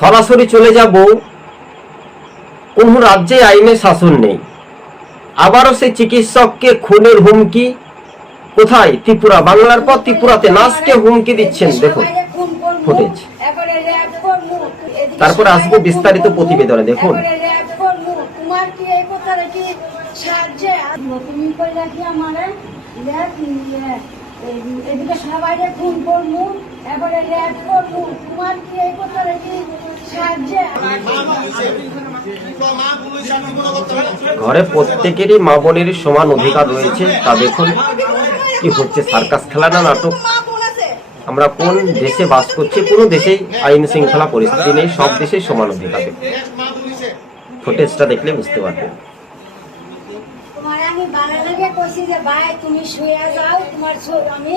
সরাসরি চলে যাব, কোন রাজ্যে আইনে শাসন নেই। আবারও সেই চিকিৎসককে খুনের হুমকি। কোথায়? ত্রিপুরা। বাংলার পর ত্রিপুরাতে নার্সকে হুমকি দিচ্ছেন, দেখুন ফুটেজ তারপরে আসব বিস্তারিত প্রতিবেদনে, দেখুন। এদিকে সবাই খুন করমু এবারে লেট করমু তোমার কি এই কথাটা কি সাহায্যে ঘরে প্রত্যেকেরই মা বোনের সমান অধিকার রয়েছে, তা দেখুন কি হচ্ছে, সার্কাস খেলা না নাটক? আমরা কোন দেশে বাস করছি, কোনো দেশেই আইন শৃঙ্খলা পরিস্থিতি নেই, সব দেশেই সমান অধিকার ফুটেজটা দেখলে বুঝতে পারবেন। আমি তোমার আমি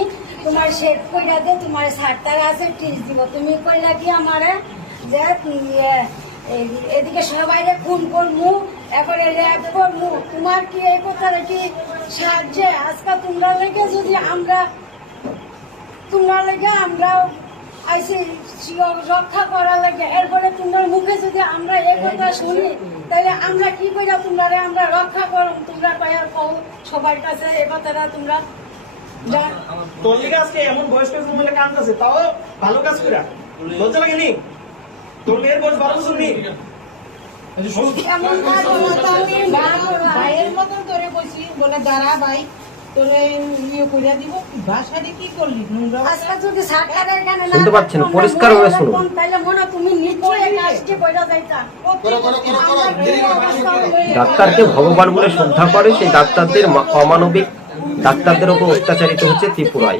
কইরা দে, তোমার সাতটার আছে, টিস দিব। তুমি কইলা কি আমারে যে এদিকে সবাই খুন করমু এবারে র্যাপ করমু তোমার কি এই কথাটা কি সাহায্যে? আজকে তোমরা লেগে যদি আমরা তোমরা লেগে আমরা আইসি রক্ষা করার লাগে। এরপরে তোমার মুখে যদি আমরা এই কথা শুনি তাহলে আমরা কি কইরা তোমরা আমরা রক্ষা করো তোমরা কয়ার কও সবার কাছে এই কথাটা তোমরা জান তোর আজকে এমন বয়স্ক মহিলা কাঁদতেছে তাও ভালো কাজ করে লজ্জা লাগেনি? তোর মেয়ের বয়স বারো বছর নেই এমন কাজ হলো তো আমি ভালো না। ভাইয়ের মতন তোরে কইছি বলে দাঁড়া ভাই তোরে ইয়ে শুনতে পাচ্ছেন? পরিষ্কার ভাবে শুনুন। মনে হয় হইল? ডাক্তারকে ভগবান বলে শ্রদ্ধা করে সেই ডাক্তারদের অমানবিক ডাক্তারদের উপর অত্যাচারিত হচ্ছে ত্রিপুরায়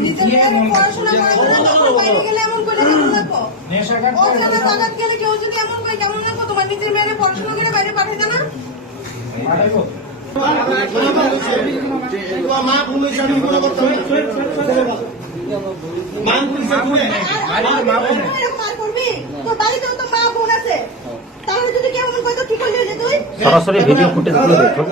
নিজের মেয়ের পড়াশোনা করে বাইরে গেলে গেলে করবি তোর বাড়িতেও তো মা বোন আছে তাহলে যদি কেমন কইতো কি করলি তুই সরাসরি ভিডিও ফুটেজগুলো দেখুন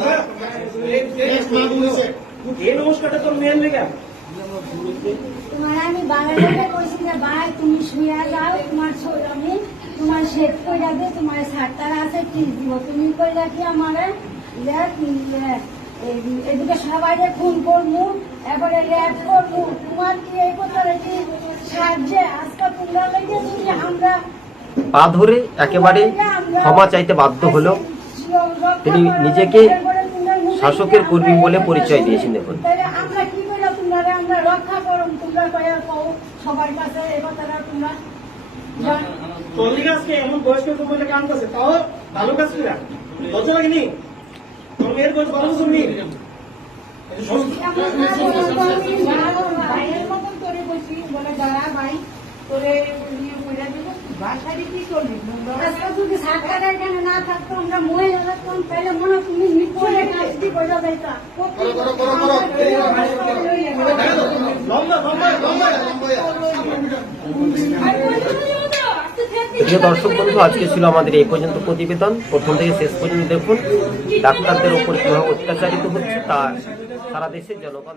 এই নমস্কারটা তোর মেয়ের লেগে। তোমার আমি কইছি যে ভাই তুমি শুয়ে যাও তোমার ছো- আমি তোমার কইরা তোমার সাতটার আছে দিব তুমি কি আমারে? এদিকে খুন করমু এবারে র্যাপ করমু তোমার কি এই কথাটা কি সাহায্যে? আজকে তোমরা লেগে যদি আমরা পা ধরে একেবারে ক্ষমা চাইতে বাধ্য হলো। তিনি নিজেকে শাসকের কর্মী বলে পরিচয় দিয়েছেন দেখুন তাহলে আমরা কি কইরা তোমরা আমরা রক্ষা করম কয়া কও সবার কাছে এই কথাটা তোমরা জান তোর লিগে আজকে এমন বয়স্ক মহিলা কাঁদতেছে তাও ভালো কাজ করে। লজ্জা লাগেনি? তোর মেয়ের বয়স বারো বছর ভাইয়ের মতন তোরে কইছি বলে দাঁড়া ভাই তোরে ইয়ে কইরা দিব ভাষারে কি করলি নোংরা আজকে যদি না থাকতো আমরা তাহলে মনে তুমি কাজটি করে। যাইতা প্রিয় দর্শক বন্ধু, আজকে ছিল আমাদের এই পর্যন্ত প্রতিবেদন। প্রথম থেকে শেষ পর্যন্ত দেখুন, ডাক্তারদের ওপর কীভাবে অত্যাচারিত হচ্ছে তা সারা দেশের জনগণ